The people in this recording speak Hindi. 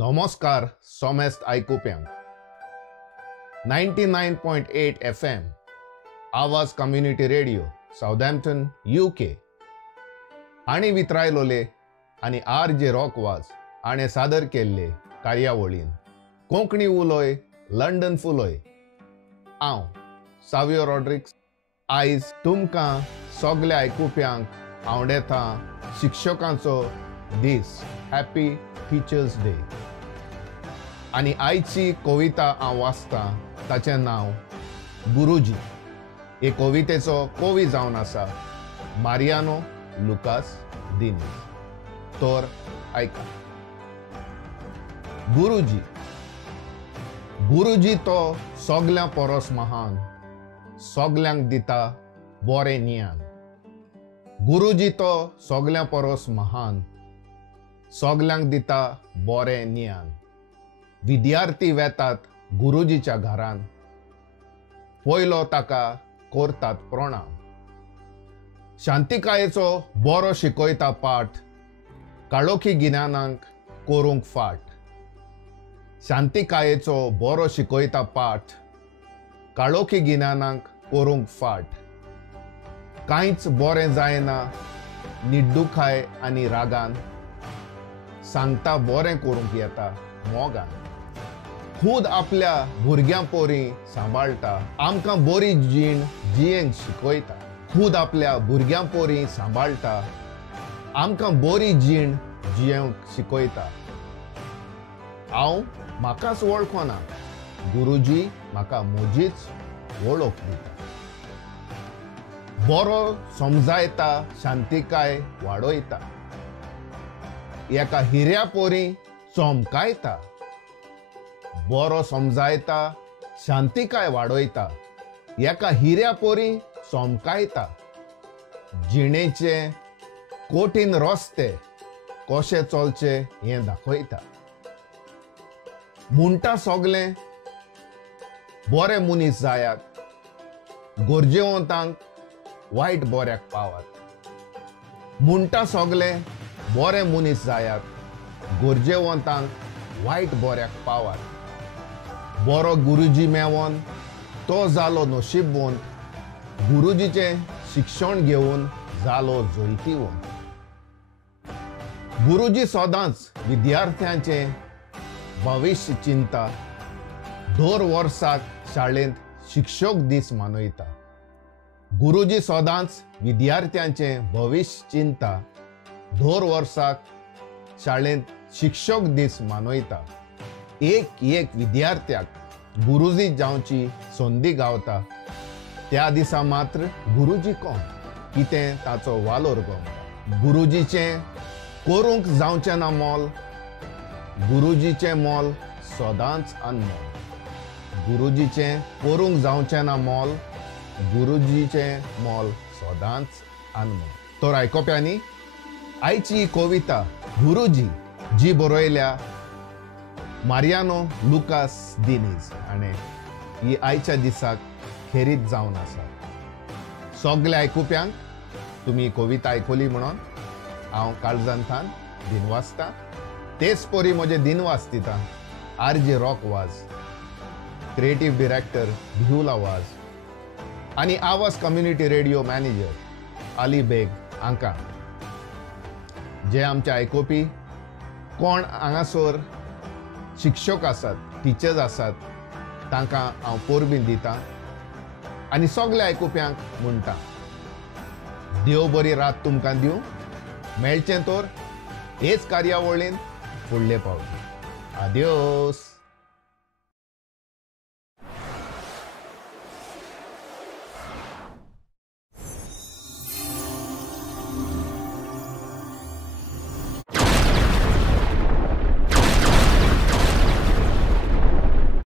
नमस्कार सोमेस्त आयकुप्यांक 99.8 FM आवाज कम्युनिटी रेडिओ साउथहॅम्प्टन UK हांणी वितरायलोले आनी RJ रॉकवाज हाणें सादर केल्ले कार्यावळीन कोंकणी उलोय लंडन फुलोय हांव सावियो रॉड्रिक्स आयज तुमकां सगल्या आयकुप्यांक आवडेता शिक्षकांचो दीस हॅपी टीचर्स डे आनी आयची कविता हांव वाचतां ताचें नांव गुरुजी. हे कवितेचो कवी जावन आसा मारियानो लुकास दिनीज. तर आयका. गुरुजी. गुरुजी तो सगल्या परस महान, सगल्यांक दिता बरें ज्ञान. गुरुजी तो सगल्या परस महान, सगल्यांक दिता बरें ज्ञान. विद्यार्थी वेतात गुरुजीच्या घरान, पयलो ताका करतात प्रणाम. शांतिकायेचो बरो शिकयता पाठ, काळोखी गिन्यानांक करूंक फाट. शांतिकायेचो बरो शिकयता पाठ, काळोखी गिन्यानांक करूंक फाट. कांयच बरें जायना निड्डुखाय आनी रागान, सांगता बरें करूंक येता मोगान. खुद आपल्या भुरग्यां पोरी सांबाळटा, आमकां बरी जीण जियेंक शिकयता. खुद आपल्या भुरग्यां पोरी सांबाळटा, आमकां बरी जीण जियेंक शिकयता. हांव म्हाकाच वळखना, गुरुजी म्हाका म्हजीच वळख दिता. बरो समजायता शांतिकाय वाडयता, एका हिऱ्या पोरी चमकायता. बरो समजायता शांतिकाय वाडयता, एका हिऱ्या पोरी चमकायता. जिणेचे कठीण रस्ते कशे चलचे हें दाखयता. म्हणटा सगळें बरे मनीस जायात, गरजेवंतांक वायट बऱ्याक पावात. म्हणटा सगळें बरे मनीस जायात, गरजेवंतांक वायट बऱ्याक पावात. बरो गुरुजी मेळोन तो जालो नशीबवंत, गुरुजीचें शिक्षण घेवन जालो जैतिवंत. गुरुजी सदांच विद्यार्थ्यांचें भविश्य चिंता, दर वर्साक शाळेंत शिक्षक दीस मनयता. गुरुजी सदांच विद्यार्थ्यांचें भविश्य चिंता, दर वर्साक शाळेंत शिक्षक दीस मनयता. एक विद्यार्थ्याक गुरुजी जावची संदी गावता, त्या दिसा मात्र गुरुजी कोण कितें ताचो वालोर गमता. गुरुजीचें करूंक जावचें ना मोल, गुरुजीचें मोल सदांच अनमोल. गुरुजीचें करूंक जावचें ना मोल, गुरुजीचें मोल सदांच अनमोल. तर आयकोप्यांनी आयची कविता गुरुजी जी बरयल्या मारियानो लुकास दिनीज हाणें ही आयच्या दिसाक खेरीत जावन आसा. सगल्या आयकुप्यांक तुमी कविता आयकली म्हणून हांव काळजांतल्यान दिनवासतां. तेच परी म्हजे दिनवास दिता RJ रॉकवाज, क्रिएटिव्ह डिरेक्टर भिहुला वाज आनी आवाज community radio manager Ali Beg हांकां. जे आमचे आयकुपी कोण हांगासर शिक्षक आसात, टिचर्स आसात, तांकां हांव पोरबीन दितां आनी सगल्या आयकुप्यांक म्हणटा देव बरी रात तुमकां दिवं. मेळचें तर हेच कार्यावळीन फुडले पावटी. आदियोस.